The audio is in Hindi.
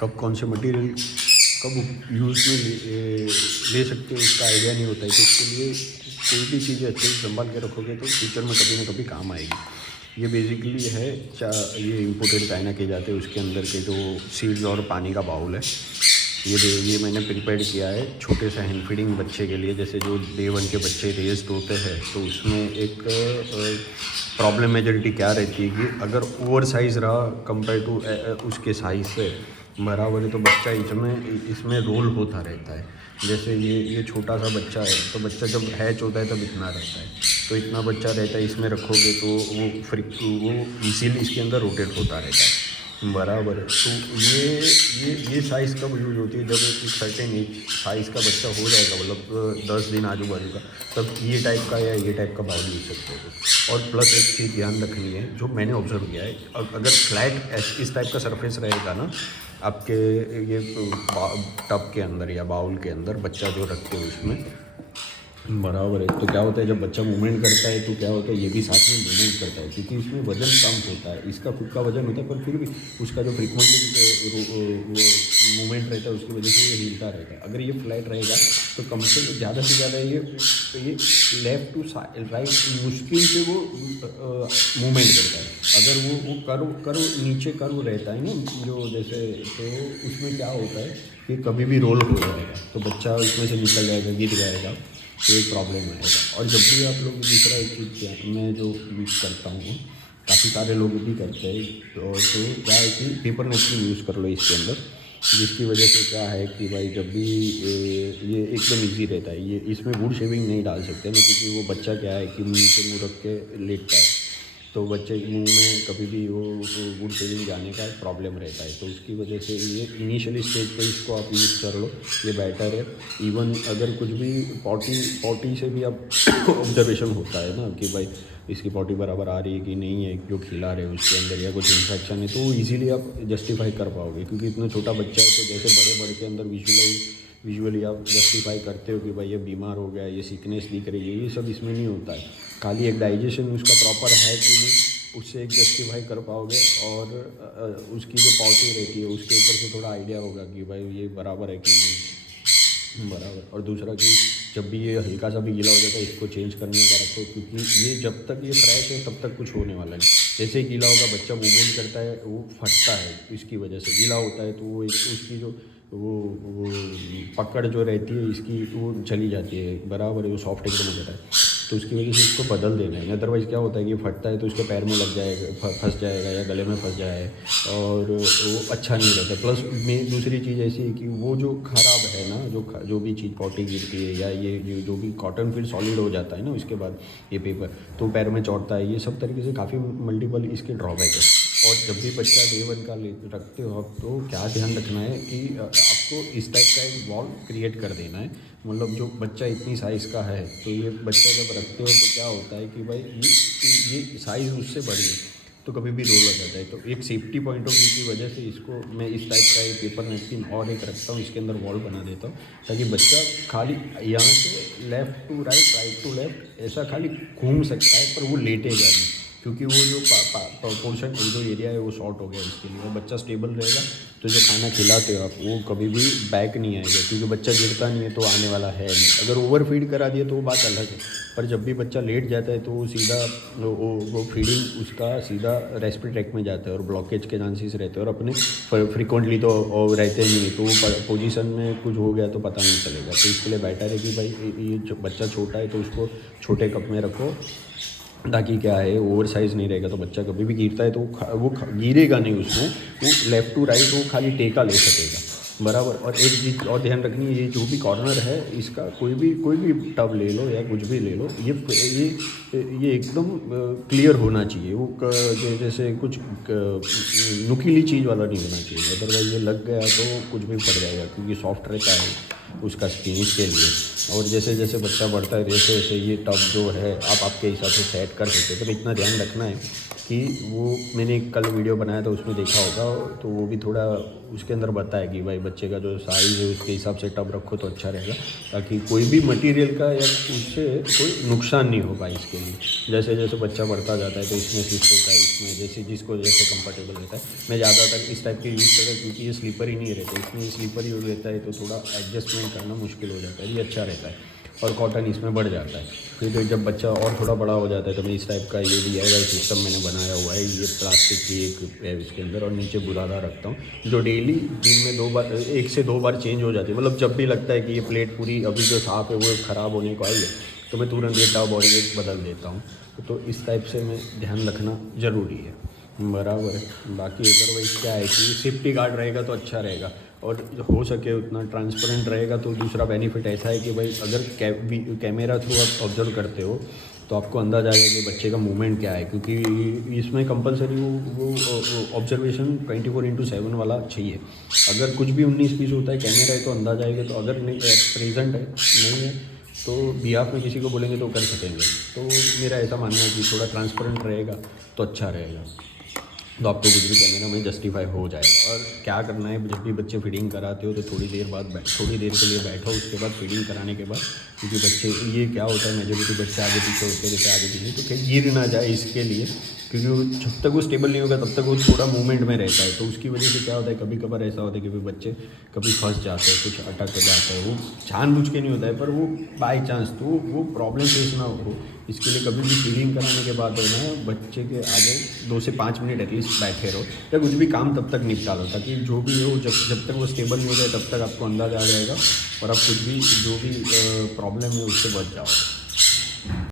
कब कौन से मटेरियल कब यूज़ में ले सकते हो इसका आइडिया नहीं होता है। तो इसके लिए कोई भी चीज़ें अच्छे से संभाल के रखोगे तो फ्यूचर में कभी ना कभी काम आएगी। ये बेसिकली है ये इम्पोर्टेड चाइना के जाते हैं उसके अंदर के जो सीड्स और पानी का बाउल है। ये मैंने प्रिपेयर किया है छोटे से हैंड फीडिंग बच्चे के लिए। जैसे जो डे 1 के बच्चे रेस्ड होते हैं तो उसमें एक प्रॉब्लम मेजॉरिटी क्या रहती है कि अगर ओवर साइज़ रहा कंपेयर टू उसके साइज़ से बराबर है तो बच्चा इसमें रोल होता रहता है। जैसे ये छोटा सा बच्चा है तो बच्चा जब हैच होता है तब इतना रहता है, तो इतना बच्चा रहता है इसमें रखोगे तो वो इजीली इसके अंदर रोटेट होता रहता है बराबर है। तो ये साइज़ कब यूज़ होती है, जब एक सर्टेन एज साइज़ का बच्चा हो जाएगा, मतलब 10 दिन आजू बाजू का, तब ये टाइप का या ये टाइप का बाउल यूज़ सकते हो। और प्लस एक चीज़ ध्यान रखनी है जो मैंने ऑब्जर्व किया है, अगर फ्लैट इस टाइप का सरफेस रहेगा ना आपके ये टब के अंदर या बाउल के अंदर बच्चा जो रखते हो उसमें बराबर है, तो क्या होता है जब बच्चा मूवमेंट करता है तो क्या होता है ये भी साथ में मूवमेंट करता है, क्योंकि इसमें वजन कम होता है, इसका खुद का वजन होता है पर फिर भी उसका जो फ्रिक्वेंटली मूवमेंट रहता है उसकी वजह से ये हिलता रहता है। अगर ये फ्लैट रहेगा तो कम से ज़्यादा ये लेफ़्ट टू राइट मुश्किल से वो मूवमेंट करता है। अगर वो कर्व नीचे कर्व रहता है ना जो जैसे, तो उसमें क्या होता है कि कभी भी रोल हो जाएगा तो बच्चा उसमें से निकल जाएगा, गिर जाएगा, तो एक प्रॉब्लम आएगा। और जब भी आप लोग दूसरा एक चीज़ मैं जो यूज़ करता हूँ, काफ़ी सारे लोग भी करते हैं, तो क्या है कि पेपर नैपकिन यूज़ कर लो इसके अंदर, जिसकी वजह से क्या है कि भाई जब भी ये एकदम इजी रहता है। ये इसमें वुड शेविंग नहीं डाल सकते ना, क्योंकि वो बच्चा क्या है कि मुँह से मुँह रख के लेटता है, तो बच्चे के मुंह में कभी भी वो वुड शेविंग जाने का प्रॉब्लम रहता है। तो उसकी वजह से ये इनिशियली स्टेज पे इसको आप यूज़ कर लो, ये बेटर है। इवन अगर कुछ भी पॉटी से भी आप ऑब्जर्वेशन होता है ना कि भाई इसकी पॉटी बराबर आ रही है कि नहीं है, जो खिला रहे हैं उसके अंदर या कुछ इन्फेक्शन है, तो ईजिली आप जस्टिफाई कर पाओगे, क्योंकि इतना छोटा बच्चा है तो जैसे बड़े के अंदर विजुअली आप जस्टिफाई करते हो कि भाई ये बीमार हो गया, ये सिकनेस दिख रही है, ये सब इसमें नहीं होता है। खाली एक डाइजेशन उसका प्रॉपर है कि नहीं उससे एक जस्टिफाई कर पाओगे, और उसकी जो पॉटी रहती है उसके ऊपर से थोड़ा आइडिया होगा कि भाई ये बराबर है कि नहीं बराबर। और दूसरा कि जब भी ये हल्का सा भी गीला हो जाता है इसको चेंज करने का रखो, क्योंकि ये जब तक ये फ्रेश है तब तक कुछ होने वाला नहीं। जैसे ही गीला होगा बच्चा मूवमेंट करता है वो फटता है, इसकी वजह से गीला होता है, तो वो एक उसकी जो वो पकड़ जो रहती है इसकी वो चली जाती है बराबर है, वो सॉफ्ट एकदम हो जाता है, तो उसकी वजह से इसको बदल देना है। अदरवाइज़ क्या होता है कि फटता है तो उसके पैर में लग जाएगा, फंस जाएगा या गले में फंस जाए, और वो अच्छा नहीं रहता। प्लस में दूसरी चीज़ ऐसी है कि वो जो ख़राब है ना, जो भी चीज़ पॉटी गिरती है या ये जो भी कॉटन फिर सॉलिड हो जाता है ना उसके बाद ये पेपर, तो पैर में चौड़ता है, ये सब तरीके से काफ़ी मल्टीपल इसके ड्रॉबैक है। और जब भी बच्चा डे 1 का रखते हो आप, तो क्या ध्यान रखना है कि आपको इस टाइप का एक वॉल क्रिएट कर देना है। मतलब जो बच्चा इतनी साइज़ का है तो ये बच्चा जब रखते हो तो क्या होता है कि भाई ये साइज़ उससे बड़ी है तो कभी भी रोल आ जाता है। तो एक सेफ्टी पॉइंट ऑफ व्यू की वजह से इसको मैं इस टाइप का एक पेपर नैपकिन और एक रखता हूँ, इसके अंदर वॉल बना देता हूँ, ताकि बच्चा खाली यहाँ से left to right, right to left ऐसा खाली घूम सकता है, पर वो लेटेगा नहीं, क्योंकि वो जो पोर्शन जो एरिया है वो शॉर्ट हो गया इसके लिए। और बच्चा स्टेबल रहेगा तो जो खाना खिलाते हो आप वो कभी भी बैक नहीं आएगा, क्योंकि बच्चा गिरता नहीं है तो आने वाला है नहीं। अगर ओवर फीड करा दिया तो वो बात अलग है, पर जब भी बच्चा लेट जाता है तो वो सीधा वो फीडिंग उसका सीधा रेस्पिरेटरी ट्रैक्ट में जाता है और ब्लॉकेज के चांसेस रहते हैं, और अपने फ्रिक्वेंटली तो रहते नहीं, तो वो पोजीशन में कुछ हो गया तो पता नहीं चलेगा। तो इसके लिए बेटर है कि भाई ये बच्चा छोटा है तो उसको छोटे कप में रखो, ताकि क्या है ओवर साइज़ नहीं रहेगा, तो बच्चा कभी भी गिरता है तो वो गिरेगा नहीं, उसमें वो लेफ़्ट टू राइट वो खाली टेका ले सकेगा बराबर। और एक चीज़ और ध्यान रखनी है, ये जो भी कॉर्नर है इसका कोई भी टब ले लो या कुछ भी ले लो, ये एकदम क्लियर होना चाहिए। वो जैसे कुछ नुकीली चीज़ वाला नहीं होना चाहिए, अदरवाइज़ ये लग गया तो कुछ भी पड़ जाएगा, क्योंकि सॉफ्ट रहता है उसका स्किन इसके लिए। और जैसे जैसे बच्चा बढ़ता है वैसे वैसे ये टब जो है आप आपके हिसाब से सेट कर सकते हो, तो इतना ध्यान रखना है कि वो मैंने कल वीडियो बनाया था उसमें देखा होगा, तो वो भी थोड़ा उसके अंदर बताया कि भाई बच्चे का जो साइज़ है उसके हिसाब से टब रखो तो अच्छा रहेगा, ताकि कोई भी मटेरियल का या उससे कोई नुकसान नहीं होगा इसके लिए। जैसे जैसे बच्चा बढ़ता जाता है तो इसमें शिफ्ट होता है, इसमें जैसे जिसको जैसे कंफर्टेबल रहता है। मैं ज़्यादातर इस टाइप के यूज़ करता हूँ क्योंकि ये स्लीपर ही नहीं रहता, इसमें स्लीपर ही रहता है तो थोड़ा एडजस्टमेंट करना मुश्किल हो जाता है, ये अच्छा रहता है और कॉटन इसमें बढ़ जाता है। फिर जब बच्चा और थोड़ा बड़ा हो जाता है तो मैं इस टाइप का ये DIY सिस्टम मैंने बनाया हुआ है, ये प्लास्टिक की एक है इसके अंदर, और नीचे बुरादा रखता हूँ जो डेली दिन में 2 बार 1 से 2 बार चेंज हो जाती है। मतलब जब भी लगता है कि ये प्लेट पूरी अभी जो साफ़ है वो ख़राब होने को आई है तो मैं तुरंत ये टब और ये बदल देता हूँ। तो इस टाइप से मैं ध्यान रखना ज़रूरी है, बराबर है। बाकी अदरवाइज़ क्या है कि सेफ्टी गार्ड रहेगा तो अच्छा रहेगा, और हो सके उतना ट्रांसपेरेंट रहेगा। तो दूसरा बेनिफिट ऐसा है कि भाई अगर कैमरा थ्रू आप ऑब्जर्व करते हो तो आपको अंदाज़ा आएगा कि बच्चे का मूवमेंट क्या है, क्योंकि इसमें कंपलसरी वो ऑब्जर्वेशन 24/7 वाला चाहिए। अगर कुछ भी 19-20 होता है, कैमरा है तो अंदाज़ा आएगा। तो अगर नहीं प्रेजेंट है नहीं है तो बिहाफ में किसी को बोलेंगे तो कर सकेंगे। तो मेरा ऐसा मानना है कि थोड़ा ट्रांसपेरेंट रहेगा तो अच्छा रहेगा, तो आपको कुछ भी कैमरा में जस्टिफाई हो जाएगा। और क्या करना है, जब भी बच्चे फीडिंग कराते हो तो थोड़ी देर के लिए बैठो, उसके बाद फीडिंग कराने के बाद, क्योंकि बच्चे ये क्या होता है मेजोरिटी बच्चे आगे पीछे होते रहते हैं, आगे पीछे, तो कहीं गिर ना जाए इसके लिए, क्योंकि वो जब तक वो स्टेबल नहीं होगा तब तक वो थोड़ा मूवमेंट में रहता है। तो उसकी वजह से क्या होता है, कभी कभार ऐसा होता है कि भाई बच्चे कभी फंस जाते हैं, कुछ अटक जाता है, वो जानबूझ के नहीं होता है पर वो बाई चांस, तो वो प्रॉब्लम फेस ना हो। इसके लिए कभी भी फीडिंग कराने के बाद है ना, बच्चे के आगे 2 से 5 मिनट एटलीस्ट बैठे रहो, या कुछ भी काम तब तक निपटा लो, ताकि जो भी हो जब तक वो स्टेबल नहीं हो जाए तब तक आपको अंदाज़ा आ जाएगा और आप कुछ भी जो भी प्रॉब्लम है उससे बच जाओ।